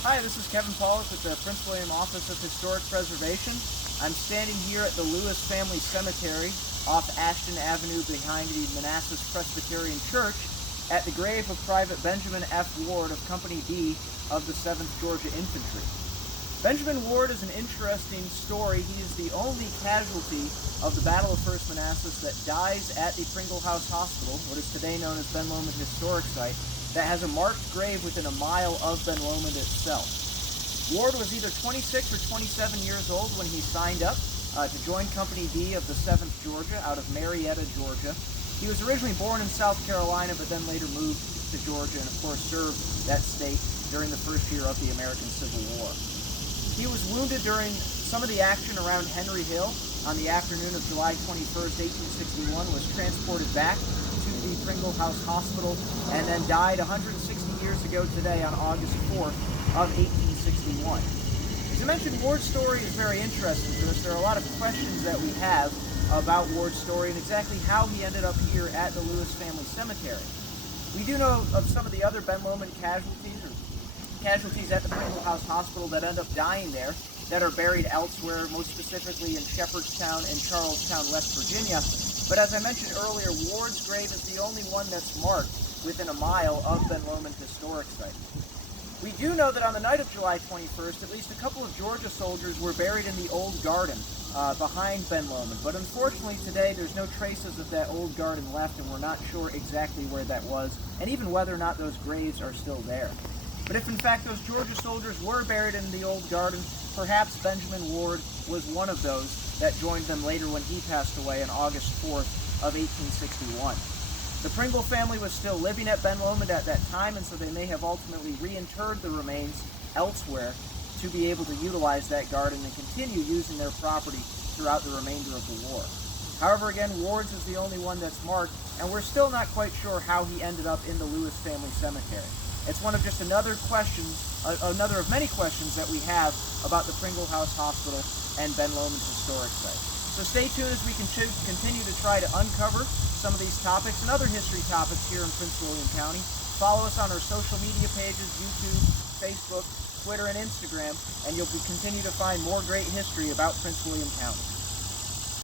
Hi, this is Kevin Pollock with the Prince William Office of Historic Preservation. I'm standing here at the Lewis Family Cemetery off Ashton Avenue behind the Manassas Presbyterian Church at the grave of Private Benjamin F. Ward of Company B of the 7th Georgia Infantry. Benjamin Ward is an interesting story. He is the only casualty of the Battle of First Manassas that dies at the Pringle House Hospital, what is today known as Ben Lomond Historic Site, that has a marked grave within a mile of Ben Lomond itself. Ward was either 26 or 27 years old when he signed up to join Company B of the 7th Georgia out of Marietta, Georgia. He was originally born in South Carolina, but then later moved to Georgia and, of course, served that state during the first year of the American Civil War. He was wounded during some of the action around Henry Hill on the afternoon of July 21st, 1861, was transported back to the Pringle House Hospital, and then died 160 years ago today on August 4th of 1861. As I mentioned, Ward's story is very interesting to us. There are a lot of questions that we have about Ward's story and exactly how he ended up here at the Lewis Family Cemetery. We do know of some of the other Ben Lomond casualties at the Pringle House Hospital that end up dying there, that are buried elsewhere, most specifically in Shepherdstown and Charlestown, West Virginia. But as I mentioned earlier, Ward's grave is the only one that's marked within a mile of Ben Lomond Historic Site. We do know that on the night of July 21st, at least a couple of Georgia soldiers were buried in the old garden behind Ben Lomond. But unfortunately today, there's no traces of that old garden left, and we're not sure exactly where that was, and even whether or not those graves are still there. But if in fact those Georgia soldiers were buried in the old garden, perhaps Benjamin Ward was one of those that joined them later when he passed away on August 4th of 1861. The Pringle family was still living at Ben Lomond at that time, and so they may have ultimately reinterred the remains elsewhere to be able to utilize that garden and continue using their property throughout the remainder of the war. However, again, Ward's is the only one that's marked, and we're still not quite sure how he ended up in the Lewis Family Cemetery. It's one of just another of many questions that we have about the Pringle House Hospital and Ben Lomond Historic Site. So stay tuned as we continue to try to uncover some of these topics and other history topics here in Prince William County. Follow us on our social media pages, YouTube, Facebook, Twitter, and Instagram, and you'll continue to find more great history about Prince William County.